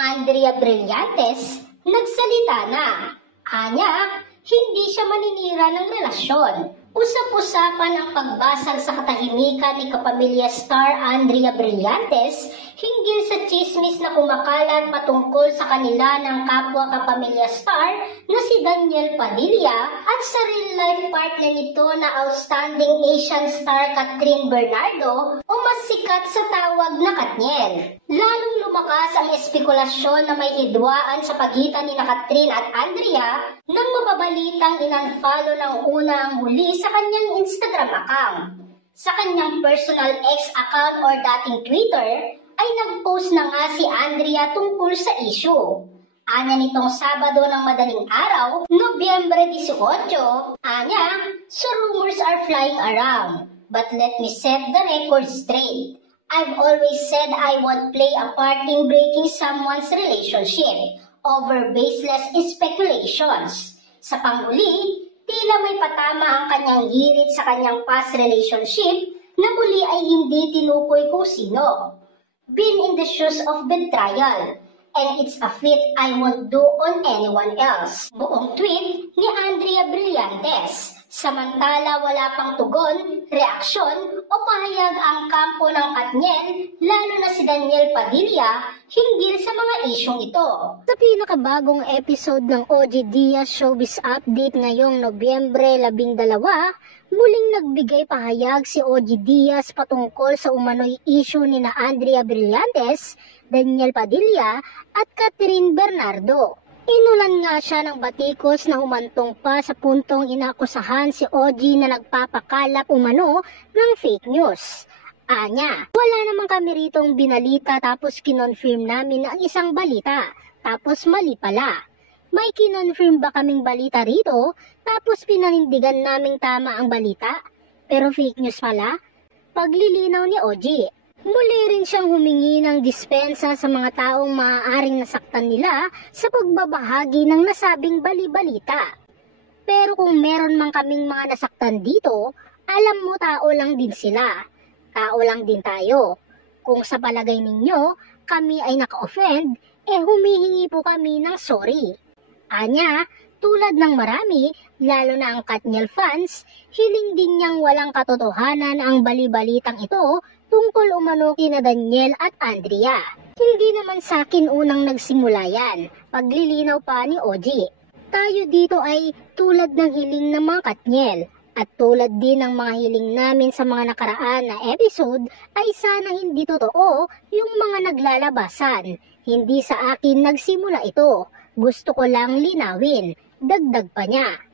Andrea Brillantes, nagsalita na. Anya, hindi siya maninira ng relasyon. Usap-usapan ang pagbasag sa katahimikan ni kapamilya star Andrea Brillantes hinggil sa chismis na kumakalat patungkol sa kanila ng kapwa kapamilya star na si Daniel Padilla at sa real-life partner nito na outstanding Asian star Catherine Bernardo o mas sikat sa tawag na Katniel. Lalong lumakas ang espekulasyon na may hidwaan sa pagitan ni Catherine at Andrea nang mapabalitang in-unfollow ng una ang huli sa kanyang Instagram account. Sa kanyang personal X account or dating Twitter, ay nag-post na nga si Andrea tungkol sa issue. Anya nitong Sabado ng madaling araw, Nobyembre 18, anya, so rumors are flying around. But let me set the record straight. I've always said I won't play a part in breaking someone's relationship over baseless speculations. Sa panghuli, tila may patama ang kanyang hirit sa kanyang past relationship na muli ay hindi tinukoy kung sino. Been in the shoes of betrayal, and it's a feat I won't do on anyone else. Buong tweet ni Andrea Brillantes. Samantala wala pang tugon, reaksyon o pahayag ang kampo ng Katniel, lalo na si Daniel Padilla, hinggil sa mga isyong ito. Sa pinakabagong episode ng OG Diaz Showbiz Update ngayong Nobyembre 12, muling nagbigay pahayag si OG Diaz patungkol sa umano'y issue ni na Andrea Brillantes, Daniel Padilla at Catherine Bernardo. Inulan nga siya ng batikos na humantong pa sa puntong inakusahan si OG na nagpapakalap umano ng fake news. Anya, wala naman kami ritong binalita tapos kinonfirm namin ang isang balita, tapos mali pala. May kinonfirm ba kaming balita rito, tapos pinanindigan naming tama ang balita, pero fake news pala? Paglilinaw ni OG. Muli rin siyang humingi ng dispensa sa mga taong maaaring nasaktan nila sa pagbabahagi ng nasabing bali-balita. Pero kung meron man kaming mga nasaktan dito, alam mo tao lang din sila. Tao lang din tayo. Kung sa palagay ninyo, kami ay naka-offend, humihingi po kami ng sorry. Anya, tulad ng marami, lalo na ang Katniel fans, hiling din niyang walang katotohanan ang bali-balitang ito tungkol umano kina Daniel at Andrea. Hindi naman sa akin unang nagsimula yan, paglilinaw pa ni OG. Tayo dito ay tulad ng hiling ng mga Katniel, at tulad din ng mga hiling namin sa mga nakaraan na episode ay sana hindi totoo yung mga naglalabasan. Hindi sa akin nagsimula ito, gusto ko lang linawin, dagdag pa niya.